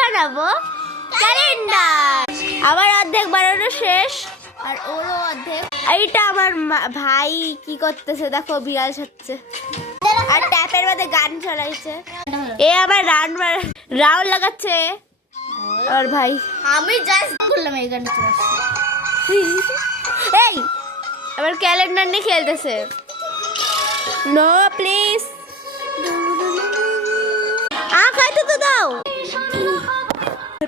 বানাবো ক্যালেন্ডার। আমার অর্ধেক বানানো শেষ আর ওরও অর্ধেক। এইটা আমার ভাই কি করতেছে দেখো, বিড়াল হচ্ছে আর ট্যাপের মধ্যে গান চালাইছে। এ আমার রাউন্ড লাগাচ্ছে আর ভাই আমি জাস্ট বললাম এই গানটা। এই আবার ক্যালেন্ডার নিয়ে খেলতেছে। নো প্লিজ খাইতে তো দাও।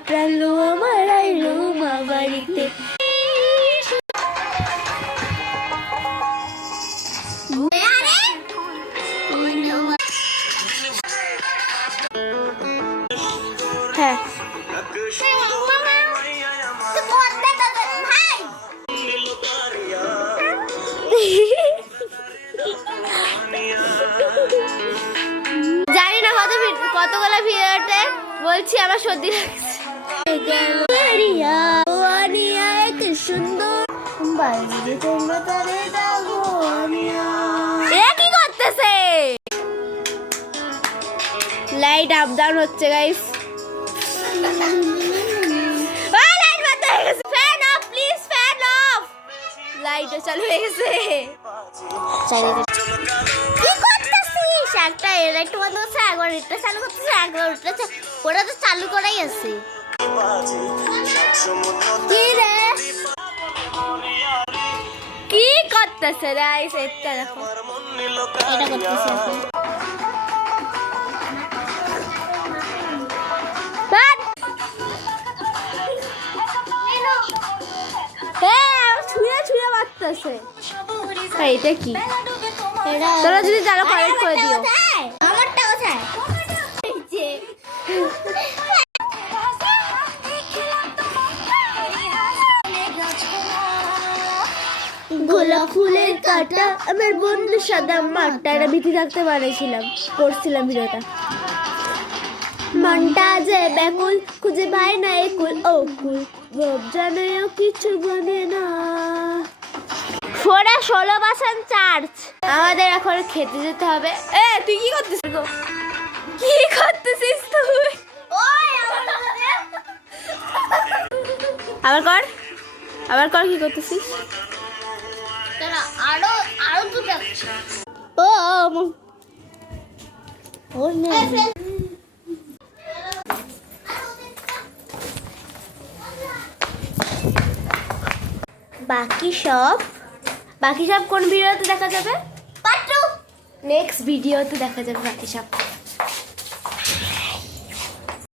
প্রাণলো আমার আইলো মা বাড়িতে। হ্যাঁ জানি না কতগুলো ভিডিওতে বলছি আমার সর্দি লাগছে। কি করতেছে? লাইট আপ ডাউন হচ্ছে গাইস। লাইট বন্ধ হয়ে গেছে। Fan of please, fan of. Light চালু হয়ে গেছে। কি করতেছিস? একটা লাইট বন্ধ হচ্ছে, একবার এটা চালু করতেছে, একবার ওটা তো চালু করাই আছে। কি রে কি করতেছে গাইস? এটা দেখো, এটা করতেছে। এটা কি? তোরা যদি জানো কমেন্ট করে দিও। আমারটা কোথায়? গোলাপ ফুলের কাটা আমার বন্ধু সাদা মাঠটা, এটা ভীতি থাকতে পারেছিলাম, করছিলাম ভিডিওটা। মনটা যে ব্যাকুল খুঁজে পাই না একুল ও কুল, জানেও কিছু বলে না। 16% চার্জ। আমাদের এখন খেতে যেতে হবে। তুই কি করতেছিস গো? কি করতেছিস তুই? আবার কর কি করতেছিস? আরো দুটো বাকি সব কোন ভিডিওতে দেখা যাবে? পার্ট 2 নেক্সট ভিডিওতে দেখা যাবে বাকি সব।